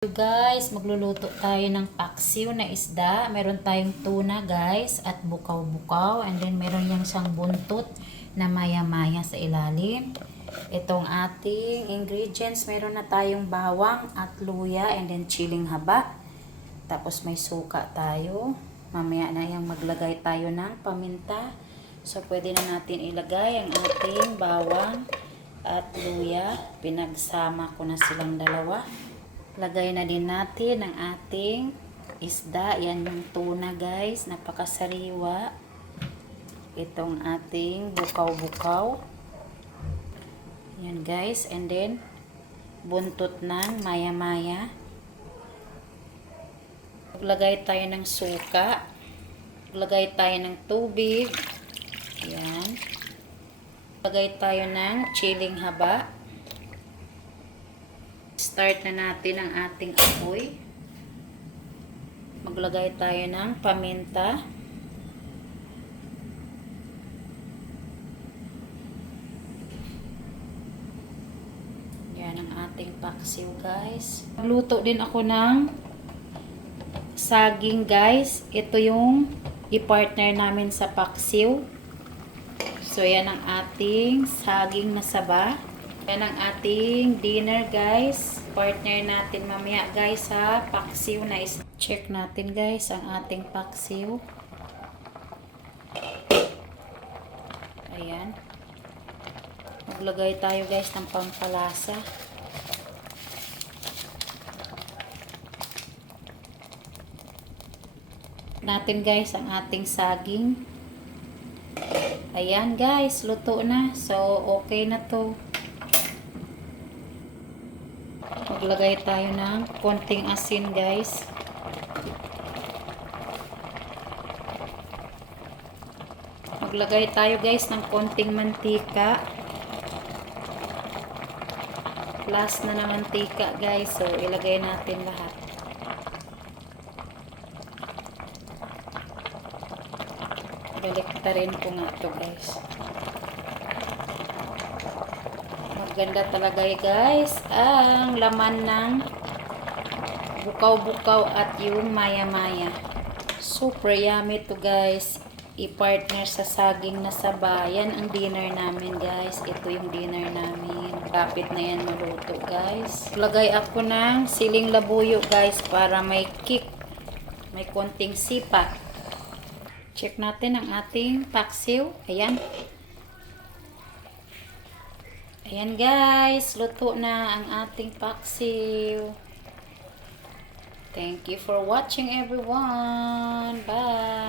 Guys, magluluto tayo ng paksiw na isda. Meron tayong tuna guys at bukaw-bukaw. And then meron yung siyang buntot na maya-maya sa ilalim. Itong ating ingredients, meron na tayong bawang at luya and then chiling haba. Tapos may suka tayo. Mamaya na yung maglagay tayo ng paminta. So pwede na natin ilagay ang ating bawang at luya. Pinagsama ko na silang dalawa. Lagay na din natin ang ating isda. Yan yung tuna guys. Napakasariwa. Itong ating bukaw-bukaw. Yan guys. And then, buntot ng maya-maya. Maglagay tayo ng suka. Maglagay tayo ng tubig. Yan. Maglagay tayo ng chiling haba. Start na natin ang ating apoy. Maglagay tayo ng paminta. Yan ang ating paksiw guys. Magluto din ako ng saging guys. Ito yung i-partner namin sa paksiw. So yan ang ating saging na saba. Yan ang ating dinner guys. Partner natin mamaya guys sa paksiw na is. Check natin guys ang ating paksiw. Ayan. Maglagay tayo guys ng pampalasa. Natin guys ang ating saging. Ayan guys, luto na. So okay na to. Maglagay tayo ng konting asin guys. Maglagay tayo guys ng konting mantika. Plus na ng mantika guys. So ilagay natin lahat. Baliktarin ko nga to guys. Maganda talaga guys ang laman ng bukaw-bukaw at yung maya-maya. Super yummy to guys. I-partner sa saging na saba. Yan ang dinner namin guys. Ito yung dinner namin. Kapit na yan maluto guys. Lagay ako ng siling labuyo guys para may kick. May konting sipa. Check natin ang ating paksiw. Ayan. Ayan guys, luto na ang ating paksiw. Thank you for watching everyone. Bye!